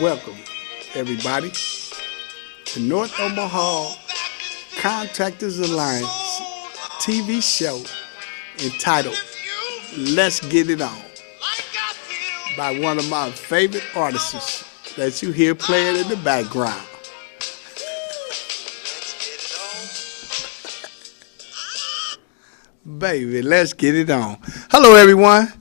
Welcome, everybody, to North Omaha Contractors Alliance TV show entitled Let's Get It On by one of my favorite artists that you hear playing in the background. Baby, let's get it on. Hello, everyone.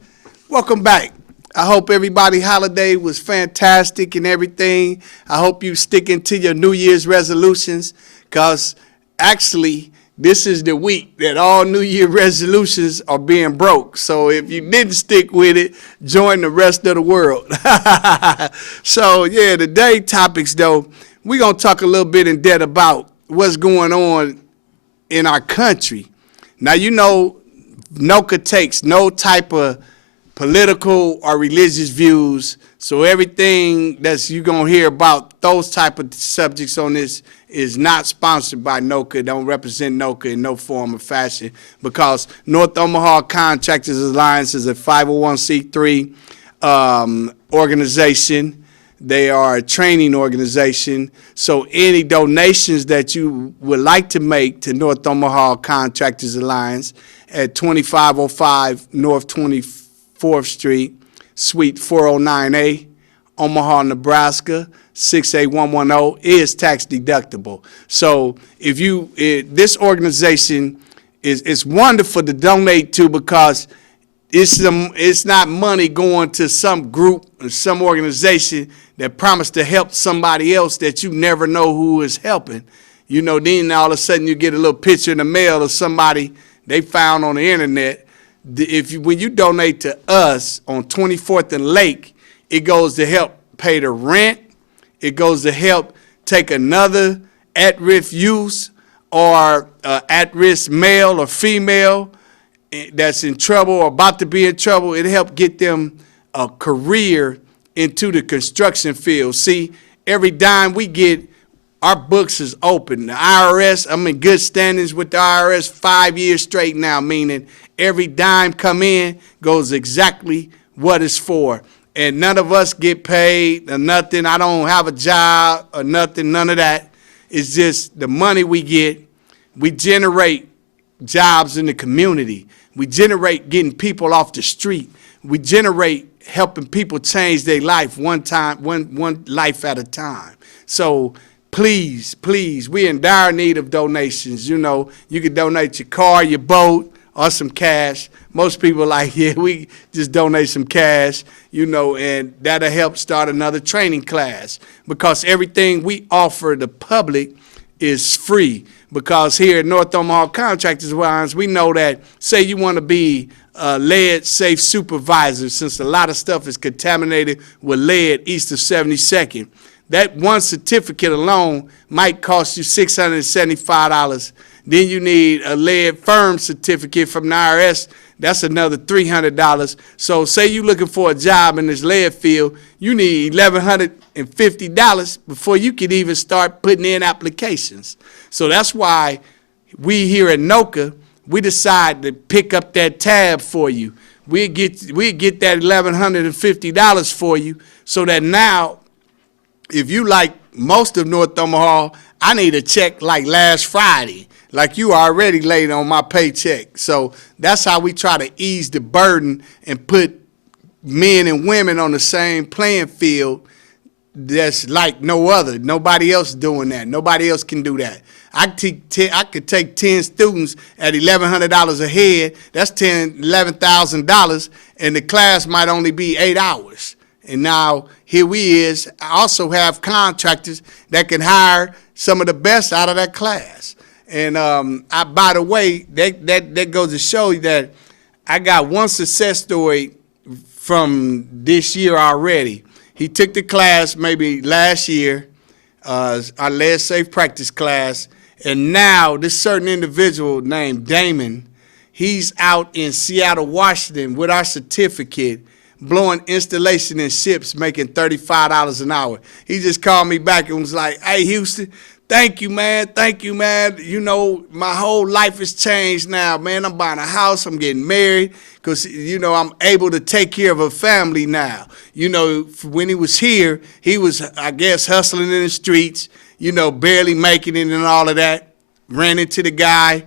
Welcome back. I hope everybody's holiday was fantastic and everything. I hope you sticking to your New Year's resolutions, because actually this is the week that all New Year resolutions are being broke. So if you didn't stick with it, join the rest of the world. So yeah, today topics though, we're going to talk a little bit in depth about what's going on in our country. Now, you know, NOCA takes no type of political or religious views, so everything that's you're going to hear about those type of subjects on this is not sponsored by NOCA, don't represent NOCA in no form or fashion, because North Omaha Contractors Alliance is a 501c3 organization. They are a training organization, so any donations that you would like to make to North Omaha Contractors Alliance at 2505 North 24th Street, Suite 409A, Omaha, Nebraska, 68110 is tax deductible. So if you, this organization is wonderful to donate to, because it's not money going to some group or some organization that promised to help somebody else that you never know who is helping. You know, then all of a sudden you get a little picture in the mail of somebody they found on the internet. When you donate to us on 24th and Lake, it goes to help pay the rent. It goes to help take another at-risk youth or at-risk male or female that's in trouble or about to be in trouble. It helped get them a career into the construction field. See, every dime we get, our books is open. The IRS, I'm in good standings with the IRS 5 years straight now, meaning every dime come in goes exactly what it's for. And none of us get paid or nothing. I don't have a job or nothing, none of that. It's just the money we get. We generate jobs in the community. We generate getting people off the street. We generate helping people change their life one life at a time. So please, we're in dire need of donations. You know, you can donate your car, your boat, or some cash. Most people are like, yeah, we just donate some cash, you know, and that'll help start another training class, because everything we offer the public is free. Because here at North Omaha Contractors Alliance, we know that, say you want to be a lead safe supervisor, since a lot of stuff is contaminated with lead east of 72nd. That one certificate alone might cost you $675. Then you need a lead firm certificate from the IRS. That's another $300. So say you're looking for a job in this lead field, you need $1,150 before you can even start putting in applications. So that's why we here at NOCA, we decide to pick up that tab for you. We get that $1,150 for you, so that now, if you like most of North Omaha, I need a check like last Friday, like you already laid on my paycheck. So that's how we try to ease the burden and put men and women on the same playing field. That's like no other. Nobody else doing that. Nobody else can do that. I could take 10 students at $1,100 a head. That's $11,000, and the class might only be 8 hours. And now here we is. I also have contractors that can hire some of the best out of that class. And by the way, that goes to show you that I got one success story from this year already. He took the class maybe last year, our lead safe practice class, and now this certain individual named Damon, he's out in Seattle, Washington with our certificate, blowing installation in ships, making $35 an hour. He just called me back and was like, hey, Houston, Thank you, man. Thank you, man. You know, my whole life has changed now, man. I'm buying a house. I'm getting married because, you know, I'm able to take care of a family now. You know, when he was here, he was, I guess, hustling in the streets, you know, barely making it and all of that. Ran into the guy,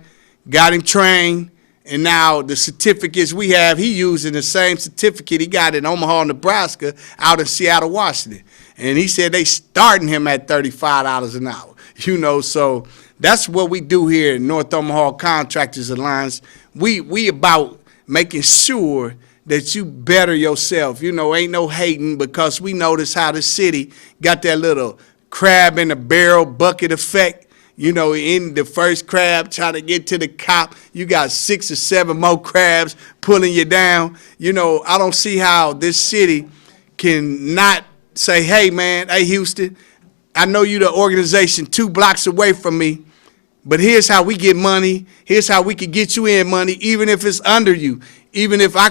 got him trained, and now the certificates we have, he using the same certificate he got in Omaha, Nebraska, out in Seattle, Washington. And he said they starting him at $35 an hour. You know, so that's what we do here in North Omaha Contractors Alliance. We about making sure that you better yourself. You know, ain't no hating, because we notice how the city got that little crab in the barrel bucket effect. You know, in the first crab trying to get to the cop, you got 6 or 7 more crabs pulling you down. You know, I don't see how this city can not say, hey, man, hey, Houston, I know you the organization 2 blocks away from me, but here's how we get money. Here's how we can get you in money, even if it's under you, even if I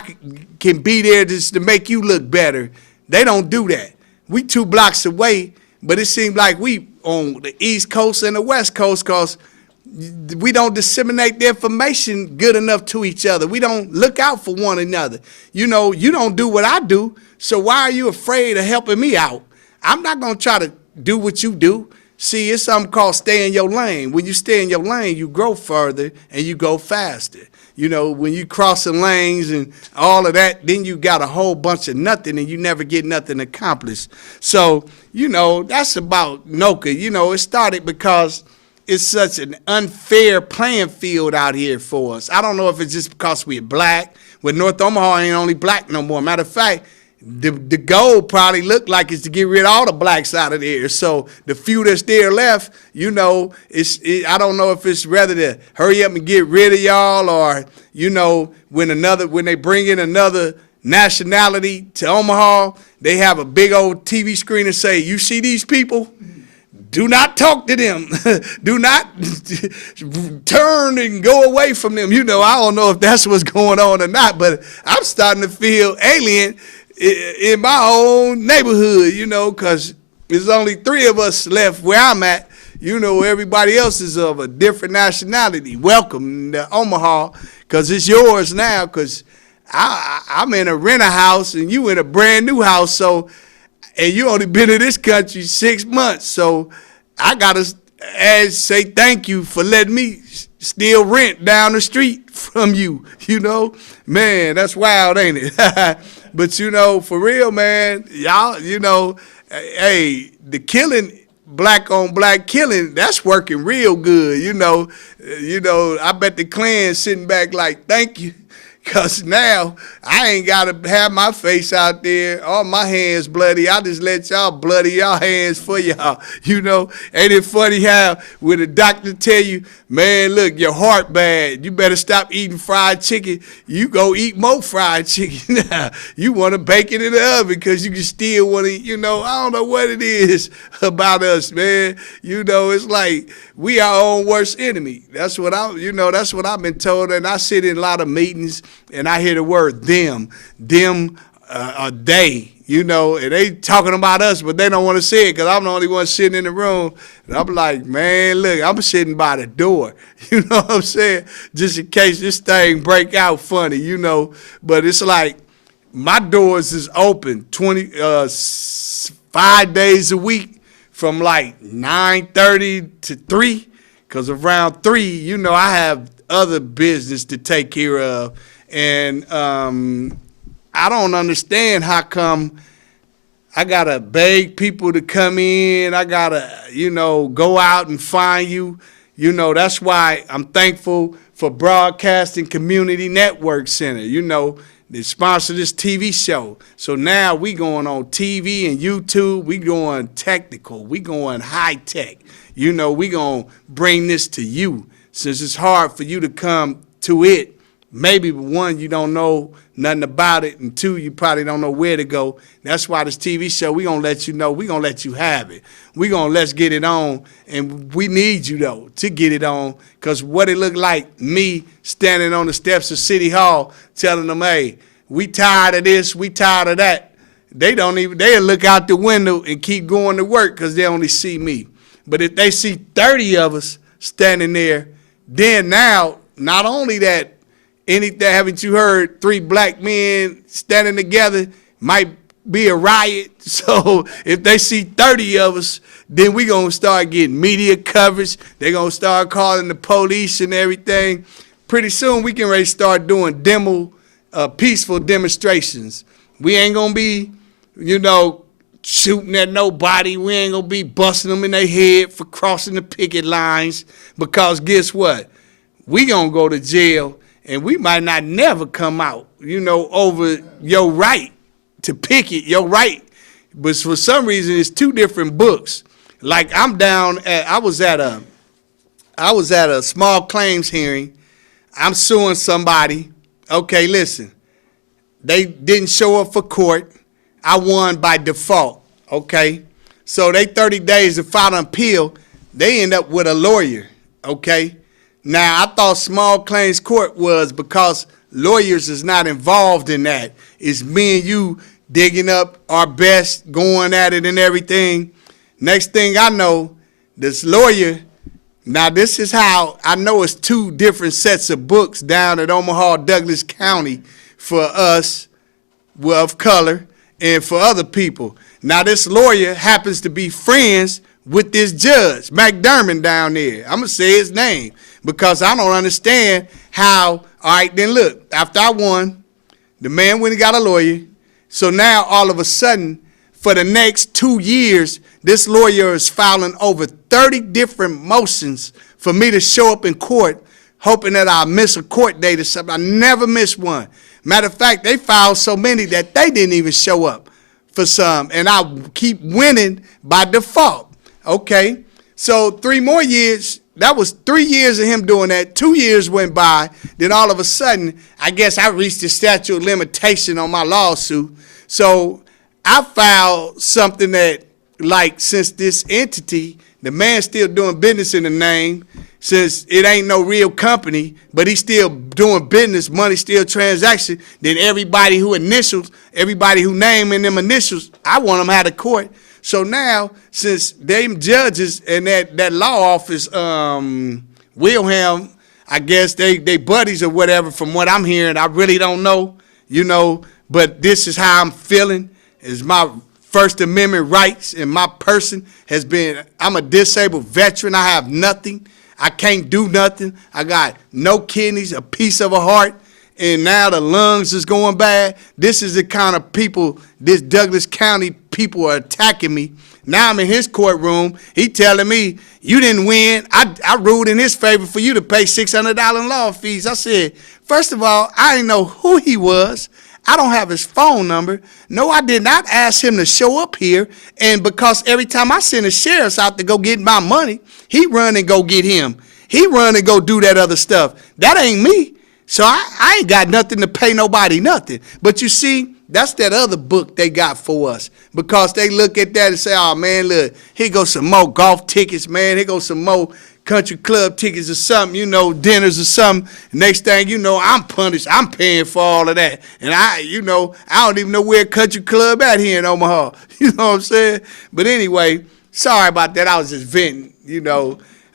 can be there just to make you look better. They don't do that. We 2 blocks away, but it seems like we on the East Coast and the West Coast, because we don't disseminate the information good enough to each other. We don't look out for one another. You know, you don't do what I do, so why are you afraid of helping me out? I'm not going to try to do what you do. See, it's something called stay in your lane. When you stay in your lane, you grow further and you go faster. You know, when you crossing lanes and all of that, then you got a whole bunch of nothing and you never get nothing accomplished. So, you know, that's about NOCA. You know, it started because it's such an unfair playing field out here for us. I don't know if it's just because we're black. With North Omaha ain't only black no more. Matter of fact, the goal probably looked like it's to get rid of all the blacks out of there. So the few that's there left, you know, I don't know if it's rather to hurry up and get rid of y'all, or, you know, when they bring in another nationality to Omaha, they have a big old TV screen and say, you see these people? Do not talk to them. Do not turn and go away from them. You know, I don't know if that's what's going on or not, but I'm starting to feel alien in my own neighborhood, you know, because there's only 3 of us left where I'm at. You know, everybody else is of a different nationality. Welcome to Omaha, because it's yours now, because I'm in a renter house and you in a brand new house, so, and you only been in this country 6 months, so I got to say thank you for letting me still rent down the street from you, you know. Man, that's wild, ain't it? But, you know, for real, man, y'all, you know, hey, the killing, black on black killing, that's working real good, you know. I bet the Klan sitting back like, thank you. Because now I ain't got to have my face out there, all my hands bloody. I just let y'all bloody y'all hands for y'all. You know, ain't it funny how when the doctor tell you, man, look, your heart bad, you better stop eating fried chicken, you go eat more fried chicken. You want to bake it in the oven because you can still want to, you know, I don't know what it is about us, man. You know, it's like we our own worst enemy. That's what I've been told, and I sit in a lot of meetings and I hear the word them, they, you know, and they talking about us, but they don't want to say it because I'm the only one sitting in the room. And I'm like, man, look, I'm sitting by the door. You know what I'm saying? Just in case this thing break out funny, you know. But it's like my doors is open 5 days a week from like 9:30 to 3, because around 3, you know, I have other business to take care of. And I don't understand how come I got to beg people to come in. I got to, you know, go out and find you. You know, that's why I'm thankful for Broadcasting Community Network Center. You know, they sponsor this TV show. So now we going on TV and YouTube. We going technical. We going high tech. You know, we going to bring this to you. Since it's hard for you to come to it, maybe 1, you don't know nothing about it, and 2, you probably don't know where to go. That's why this TV show, we going to let you know, we going to let you have it. We going to let's get it on, and we need you, though, to get it on, because what it looked like, me standing on the steps of City Hall telling them, hey, we tired of this, we tired of that. They'll look out the window and keep going to work because they only see me. But if they see 30 of us standing there, then now, not only that, haven't you heard 3 black men standing together might be a riot. So if they see 30 of us, then we going to start getting media coverage. They're going to start calling the police and everything. Pretty soon we can ready to start doing peaceful demonstrations. We ain't going to be, shooting at nobody. We ain't going to be busting them in their head for crossing the picket lines, because guess what? We going to go to jail, and we might not never come out, over your right to picket, your right. But for some reason, it's 2 different books. Like I was at a small claims hearing. I'm suing somebody. Okay, listen. They didn't show up for court. I won by default. Okay. So they 30 days to file an appeal. They end up with a lawyer. Okay. Now, I thought small claims court was because lawyers is not involved in that. It's me and you digging up our best, going at it and everything. Next thing I know, this lawyer, now this is how I know it's 2 different sets of books down at Omaha, Douglas County for us of color and for other people. Now this lawyer happens to be friends with this judge, McDermott down there. I'm going to say his name because I don't understand how. All right, then look, after I won, the man went and got a lawyer. So now all of a sudden, for the next 2 years, this lawyer is filing over 30 different motions for me to show up in court, hoping that I'll miss a court date or something. I never miss one. Matter of fact, they filed so many that they didn't even show up for some, and I keep winning by default. Okay, so 3 more years. That was 3 years of him doing that. 2 years went by. Then all of a sudden, I guess I reached the statute of limitation on my lawsuit. So I filed something that, like, since this entity, the man's still doing business in the name, since it ain't no real company, but he's still doing business, money still transaction, then everybody who name in them initials, I want them out of court. So now, since them judges and that law office, Wilhelm, I guess they buddies or whatever, from what I'm hearing, I really don't know, but this is how I'm feeling, is my First Amendment rights and my person has been, I'm a disabled veteran, I have nothing, I can't do nothing, I got no kidneys, a piece of a heart, and now the lungs is going bad. This is the kind of people, this Douglas County people are attacking me. Now I'm in his courtroom. He telling me, you didn't win. I ruled in his favor for you to pay $600 in law fees. I said, first of all, I didn't know who he was. I don't have his phone number. No, I did not ask him to show up here. And because every time I send the sheriffs out to go get my money, he run and go get him. He run and go do that other stuff. That ain't me. So I ain't got nothing to pay nobody nothing. But you see, that's that other book they got for us, because they look at that and say, oh, man, look, here goes some more golf tickets, man. Here goes some more country club tickets or something, dinners or something. Next thing you know, I'm punished. I'm paying for all of that. And I don't even know where country club at here in Omaha. You know what I'm saying? But anyway, sorry about that. I was just venting,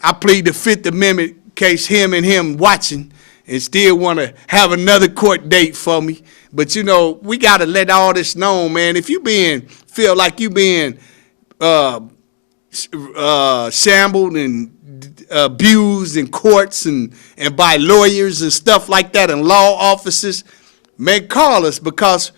I plead the Fifth Amendment in case him watching and still want to have another court date for me. But, we got to let all this known, man. If you feel like you being shambled and abused in courts and by lawyers and stuff like that and law offices, man, call us, because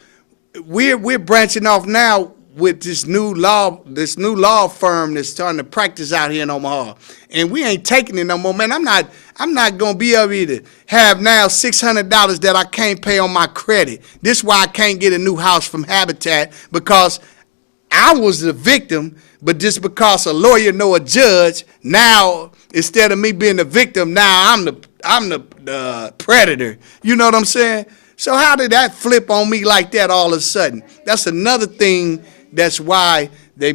we're branching off now with this new law firm that's starting to practice out here in Omaha. And we ain't taking it no more, man. I'm not going to be able to have now $600 that I can't pay on my credit. This is why I can't get a new house from Habitat, because I was the victim, but just because a lawyer know a judge, now instead of me being the victim, now I'm the predator. You know what I'm saying? So how did that flip on me like that all of a sudden? That's another thing. That's why they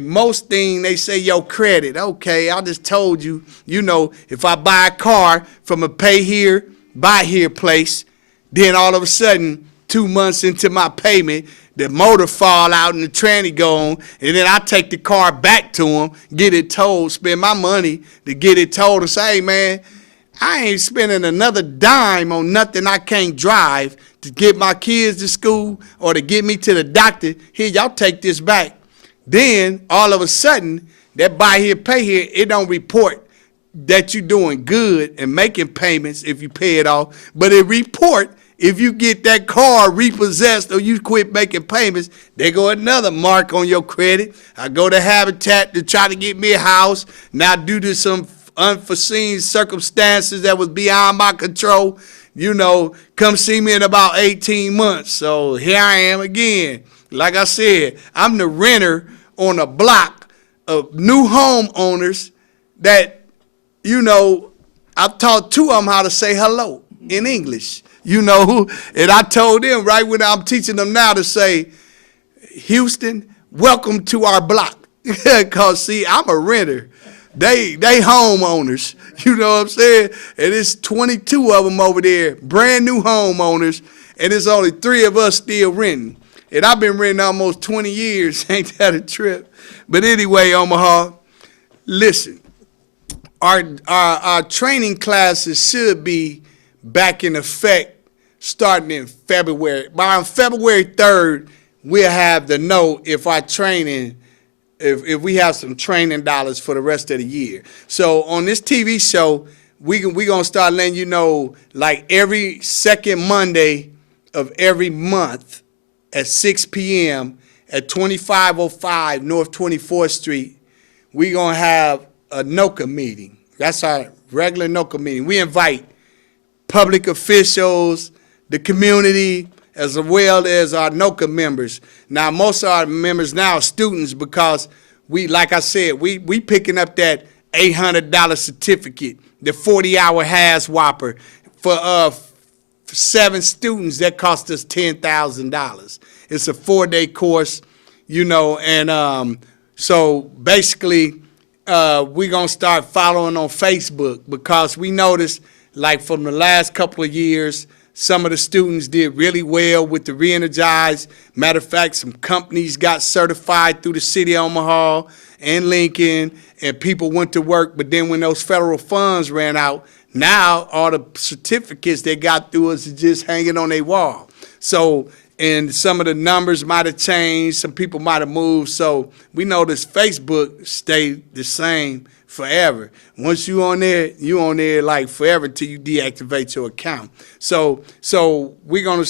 say your credit. Okay, I just told you, if I buy a car from a pay here, buy here place, then all of a sudden 2 months into my payment, the motor fall out and the tranny gone, and then I take the car back to him, get it towed, spend my money to get it towed, and say, hey, man, I ain't spending another dime on nothing I can't drive to get my kids to school or to get me to the doctor. Here, y'all take this back. Then, all of a sudden, that buy here, pay here, it don't report that you're doing good and making payments if you pay it off, but it report if you get that car repossessed or you quit making payments. There go another mark on your credit. I go to Habitat to try to get me a house. Now, due to some unforeseen circumstances that was beyond my control, come see me in about 18 months. So here I am again. Like I said, I'm the renter on a block of new homeowners that, I've taught two of them how to say hello in English, and I told them right when I'm teaching them now to say, Houston, welcome to our block. Because, see, I'm a renter. They homeowners, you know what I'm saying? And it's 22 of them over there, brand new homeowners, and it's only 3 of us still renting. And I've been renting almost 20 years. Ain't that a trip? But anyway, Omaha, listen, our training classes should be back in effect starting in February. By February 3rd, we'll have to know if our training, if we have some training dollars for the rest of the year. So on this TV show, we going to start letting you know, like every second Monday of every month at 6 p.m. at 2505 North 24th Street, we going to have a NOCA meeting. That's our regular NOCA meeting. We invite public officials, the community, as well as our NOCA members. Now, most of our members now are students because we, like I said, we picking up that $800 certificate, the 40-hour Has Whopper for 7 students that cost us $10,000. It's a 4-day course, and so basically we're going to start following on Facebook because we noticed, like from the last couple of years, some of the students did really well with the re-energize. Matter of fact, some companies got certified through the city of Omaha and Lincoln, and people went to work. But then when those federal funds ran out, now all the certificates they got through us are just hanging on their wall. So, and some of the numbers might have changed. Some people might have moved. So we know this Facebook stayed the same forever. Once you on there like forever till you deactivate your account. So we're gonna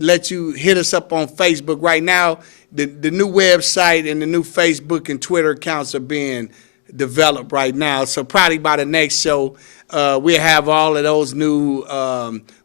let you hit us up on Facebook right now. The new website and the new Facebook and Twitter accounts are being developed right now. So probably by the next show, we'll have all of those new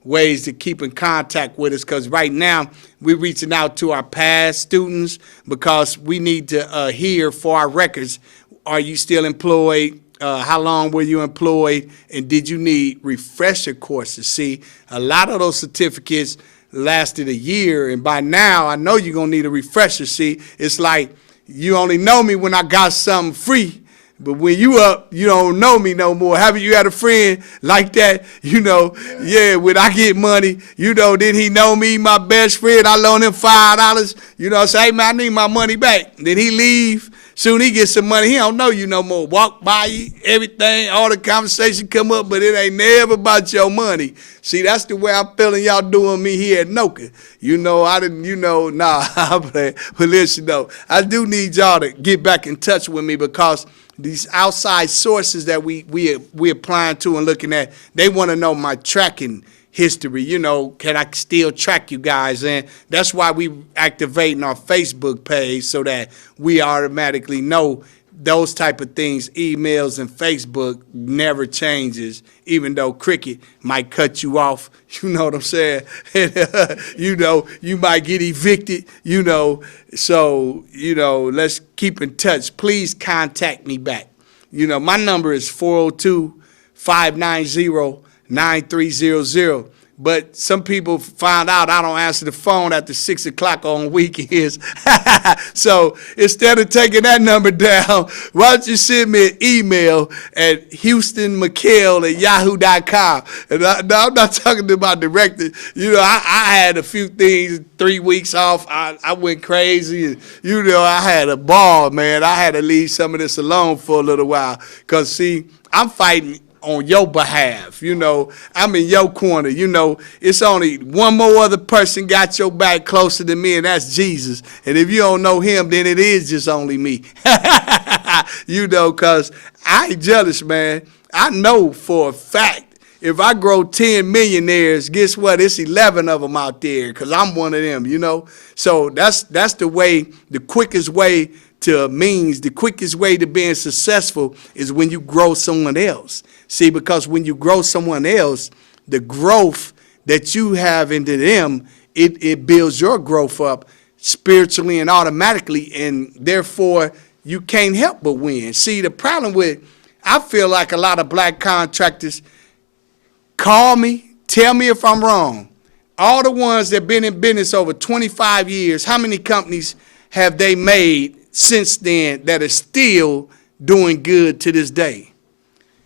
ways to keep in contact with us, because right now we're reaching out to our past students because we need to hear for our records. Are you still employed? How long were you employed? And did you need refresher courses? See, a lot of those certificates lasted a year, and by now I know you're going to need a refresher. See, it's like you only know me when I got something free, but when you up, you don't know me no more. Haven't you had a friend like that? Yeah, when I get money, then he know me, my best friend, I loan him $5, say, hey, man, I need my money back. Then he leave. Soon he gets some money, he don't know you no more. Walk by you, everything, all the conversation come up, but it ain't never about your money. See, that's the way I'm feeling y'all doing me here at NOCA. I didn't, nah, but listen, though, I do need y'all to get back in touch with me because these outside sources that we applying to and looking at, they want to know my tracking history. Can I still track you guys? And that's why we activating our Facebook page so that we automatically know those type of things. Emails and Facebook never changes, even though Cricket might cut you off. You know what I'm saying? You might get evicted, So, let's keep in touch. Please contact me back. My number is 402-590-9300. But some people find out I don't answer the phone after 6 o'clock on weekends. So instead of taking that number down, why don't you send me an email at houstonmckill@yahoo.com. And I'm not talking to my director. You know, I had a few things, 3 weeks off. I went crazy. You know, I had a ball, man. I had to leave some of this alone for a little while. Because, see, I'm fighting on your behalf. You know, I'm in your corner. You know, it's only one more other person got your back closer than me, and that's Jesus. And if you don't know him, then it is just only me. You know, because I ain't jealous, man. I know for a fact, if I grow 10 millionaires, guess what? It's 11 of them out there, because I'm one of them, you know. So that's the way, the quickest way to means, the quickest way to being successful is when you grow someone else. See, because when you grow someone else, the growth that you have into them, it builds your growth up spiritually and automatically, and therefore you can't help but win. See, the problem with, I feel like a lot of black contractors call me, tell me if I'm wrong. All the ones that have been in business over 25 years, how many companies have they made since then that are still doing good to this day?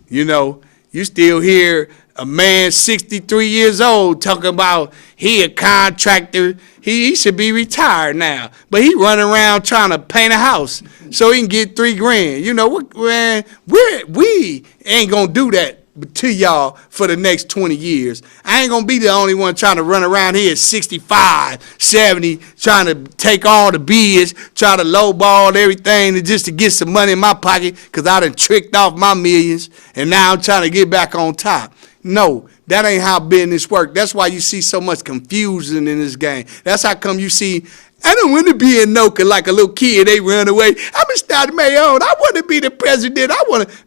You know, you still hear a man 63 years old talking about he a contractor. He should be retired now. But he running around trying to paint a house so he can get $3,000. You know, man, we ain't going to do that to y'all for the next 20 years. I ain't gonna be the only one trying to run around here at 65, 70, trying to take all the bids, try to lowball everything just to get some money in my pocket because I done tricked off my millions and now I'm trying to get back on top. No, that ain't how business work. That's why you see so much confusion in this game. That's how come you see, I don't want to be in Noka like a little kid. They run away. I'm going to start my own. I want to be the president.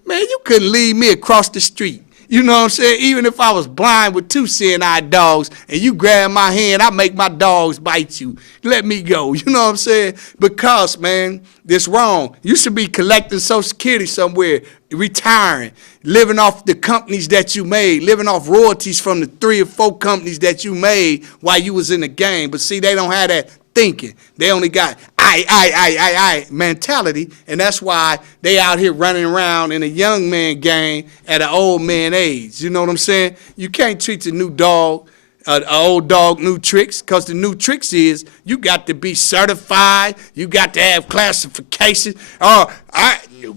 Man, you couldn't leave me across the street. You know what I'm saying? Even if I was blind with 2 seeing-eyed dogs and you grab my hand, I make my dogs bite you. Let me go. You know what I'm saying? Because, man, this wrong. You should be collecting Social Security somewhere, retiring, living off the companies that you made, living off royalties from the 3 or 4 companies that you made while you was in the game. But see, they don't have that thinking. They only got I mentality, and that's why they out here running around in a young man game at an old man age. You know what I'm saying? You can't treat the new dog, an old dog, new tricks, because the new tricks is you got to be certified, you got to have classifications.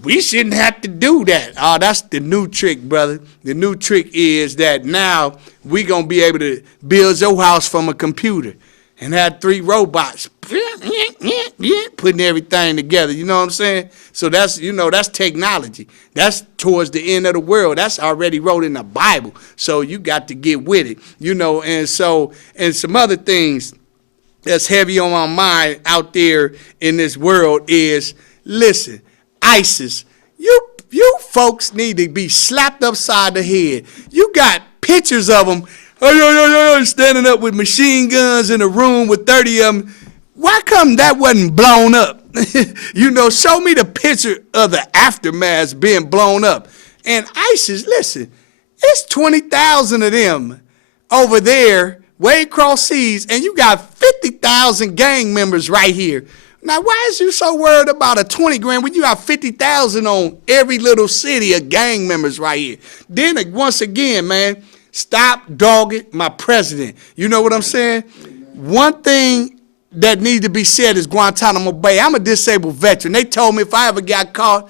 We shouldn't have to do that. That's the new trick, brother. The new trick is that now we going to be able to build your house from a computer and had 3 robots putting everything together. You know what I'm saying? So that's, you know, that's technology. That's towards the end of the world. That's already wrote in the Bible. So you got to get with it, you know. And so, and some other things that's heavy on my mind out there in this world is, listen, ISIS, you folks need to be slapped upside the head. You got pictures of them standing up with machine guns in a room with 30 of them. Why come that wasn't blown up? You know, show me the picture of the aftermath being blown up. And ISIS, listen, it's 20,000 of them over there way across seas, and you got 50,000 gang members right here. Now, why is you so worried about a 20 grand when you got 50,000 on every little city of gang members right here? Then, once again, man, stop dogging my president. You know what I'm saying? One thing that needs to be said is Guantanamo Bay. I'm a disabled veteran. They told me if I ever got caught,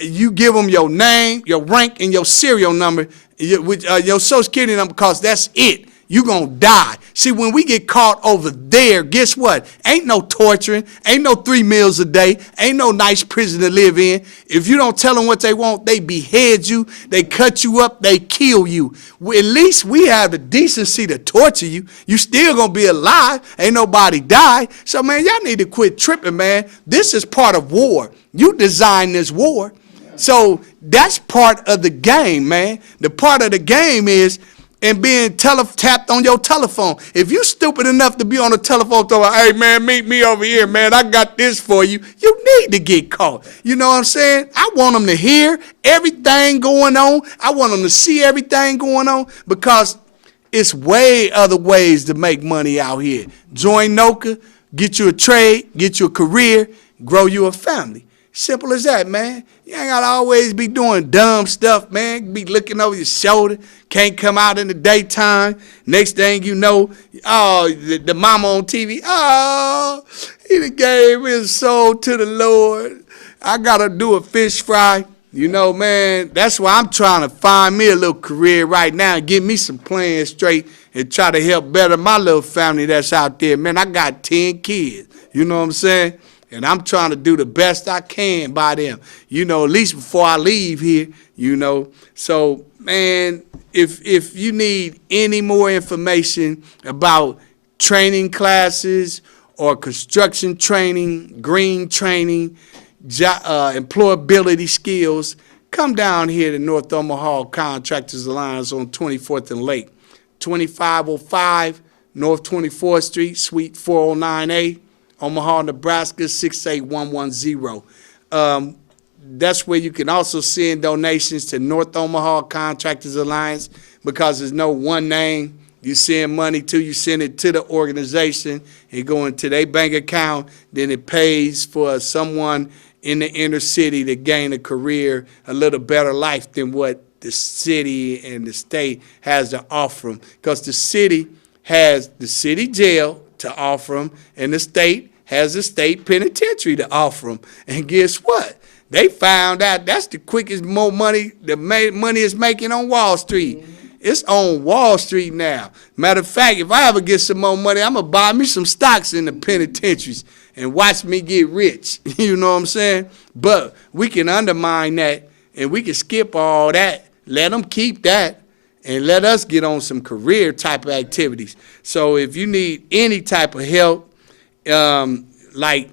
you give them your name, your rank, and your serial number, your social security number, because that's it. You're going to die. See, when we get caught over there, guess what? Ain't no torturing. Ain't no 3 meals a day. Ain't no nice prison to live in. If you don't tell them what they want, they behead you. They cut you up. They kill you. At least we have the decency to torture you. You still going to be alive. Ain't nobody died. So, man, y'all need to quit tripping, man. This is part of war. You designed this war. So that's part of the game, man. The part of the game is and being tapped on your telephone. If you stupid enough to be on the telephone talking, hey, man, meet me over here, man. I got this for you. You need to get caught. You know what I'm saying? I want them to hear everything going on. I want them to see everything going on because It's way other ways to make money out here. Join NOCA, get you a trade, get you a career, grow you a family. Simple as that, man. You ain't gotta always be doing dumb stuff, man. Be looking over your shoulder. Can't come out in the daytime. Next thing you know, oh, the mama on TV, oh, he done gave his soul to the Lord. I gotta do a fish fry. You know, man, that's why I'm trying to find me a little career right now and get me some plans straight and try to help better my little family that's out there. Man, I got 10 kids. You know what I'm saying? And I'm trying to do the best I can by them, you know, at least before I leave here, you know. So, man, if you need any more information about training classes or construction training, green training, employability skills, come down here to North Omaha Contractors Alliance on 24th and Lake, 2505 North 24th Street, Suite 409A. Omaha, Nebraska, 68110. That's where you can also send donations to North Omaha Contractors Alliance because there's no one name you send money to. You send it to the organization. It go into their bank account. Then it pays for someone in the inner city to gain a career, a little better life than what the city and the state has to offer them. Because the city has the city jail to offer them, and the state has a state penitentiary to offer them. And guess what? They found out that's the quickest more money the money is making on Wall Street. It's on Wall Street now. Matter of fact, if I ever get some more money, I'm going to buy me some stocks in the penitentiaries and watch me get rich. You know what I'm saying? But we can undermine that, and we can skip all that, let them keep that, and let us get on some career type of activities. So if you need any type of help, like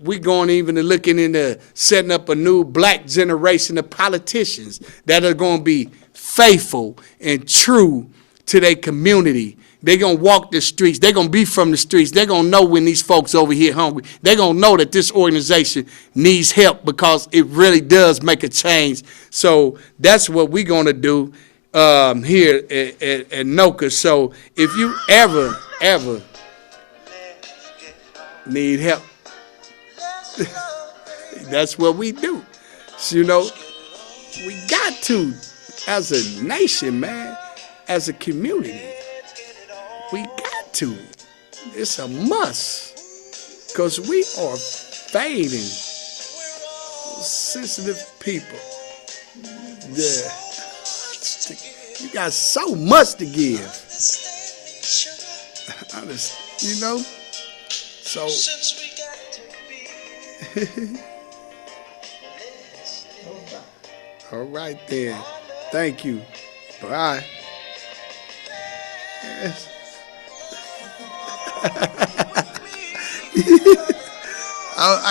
we're going even to looking into setting up a new black generation of politicians that are going to be faithful and true to their community. They're going to walk the streets. They're going to be from the streets. They're going to know when these folks over here hungry. They're going to know that this organization needs help because it really does make a change. So that's what we're going to do here at NOCA. So if you ever need help, that's what we do. So, you know, we got to, as a nation, man, as a community, we got to. It's a must, because we are fading. Sensitive people. Yeah. You got so much to give. You know? So. All right then. Thank you. Bye. I